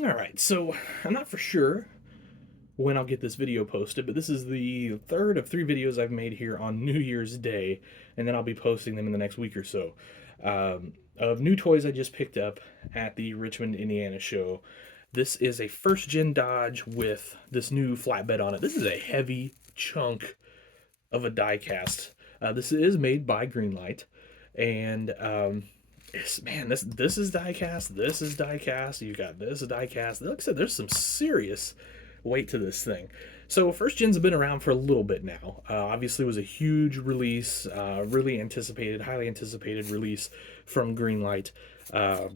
All right, so I'm not for sure when I'll get this video posted, but this is the third of three videos I've made here on New Year's Day, and then I'll be posting them in the next week or so. Of new toys I just picked up at the Richmond, Indiana show. This is a first gen Dodge with this new flatbed on it. This is a heavy chunk of a diecast. This is made by Greenlight, and man, this is diecast. This is diecast. You got this diecast. Like I said, there's some serious weight to this thing. So first gens have been around for a little bit now. Obviously, it was a huge release, really anticipated, highly anticipated release from Greenlight. Uh,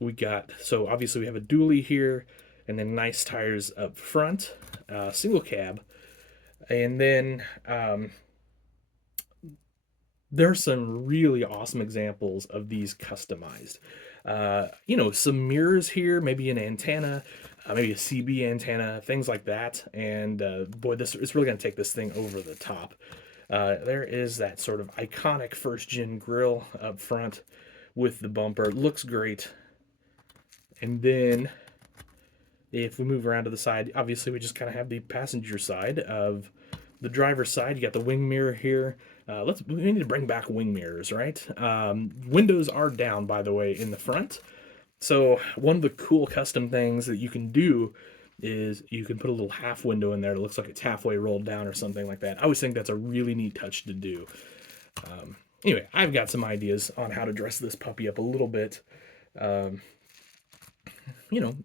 obviously we have a dually here, and then nice tires up front, single cab, and then there's some really awesome examples of these customized. Some mirrors here, maybe an antenna, maybe a CB antenna, things like that. And boy, this it's really going to take this thing over the top. There is that sort of iconic first gen grill up front with the bumper. It looks great. And then if we move around to the side, obviously we just kind of have the passenger side of the driver's side. You got the wing mirror here. We need to bring back wing mirrors, right? Windows are down, by the way, in the front. So one of the cool custom things that you can do is you can put a little half window in there that looks like it's halfway rolled down or something like that. I always think that's a really neat touch to do. Anyway, I've got some ideas on how to dress this puppy up a little bit. Um,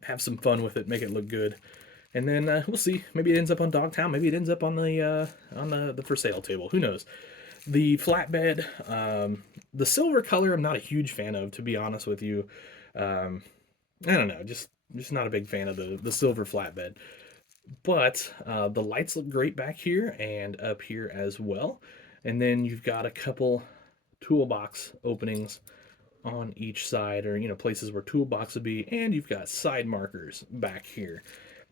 have some fun with it, make it look good. And then we'll see. Maybe it ends up on Dogtown. Maybe it ends up on the for sale table. Who knows? The flatbed, the silver color, I'm not a huge fan of, to be honest with you. I don't know, just not a big fan of the silver flatbed. But the lights look great back here and up here as well. And then you've got a couple toolbox openings on each side, or places where toolbox would be, and you've got side markers back here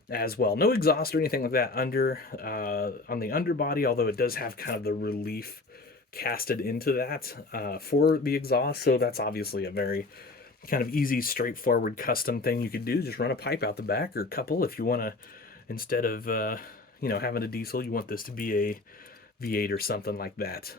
as well. No exhaust or anything like that on the underbody, although it does have kind of the relief casted into that for the exhaust. So that's obviously a very kind of easy, straightforward custom thing you could do. Just run a pipe out the back, or a couple if you want to. Instead of having a diesel, you want this to be a V8 or something like that.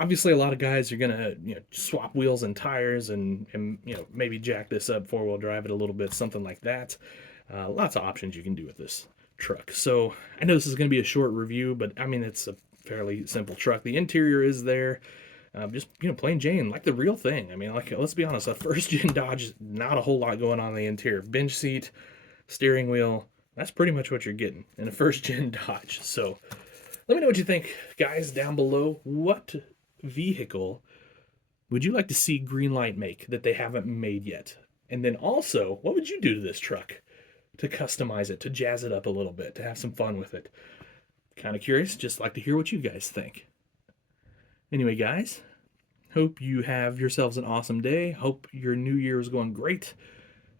Obviously, a lot of guys are gonna swap wheels and tires, and maybe jack this up, four-wheel drive it a little bit, something like that. Lots of options you can do with this truck. So I know this is going to be a short review, but I mean it's a fairly simple truck. The interior is there, just plain Jane, like the real thing. I mean, like, let's be honest, a first gen Dodge, not a whole lot going on in the interior. Bench seat, steering wheel, that's pretty much what you're getting in a first gen Dodge. So let me know what you think, guys, down below. What vehicle would you like to see Greenlight make that they haven't made yet? And then also, what would you do to this truck to customize it, to jazz it up a little bit, to have some fun with it? Kind of curious, just like to hear what you guys think. Anyway, guys, hope you have yourselves an awesome day. Hope your new year is going great,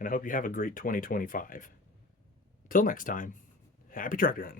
and I hope you have a great 2025. Till next time, happy tractor hunting.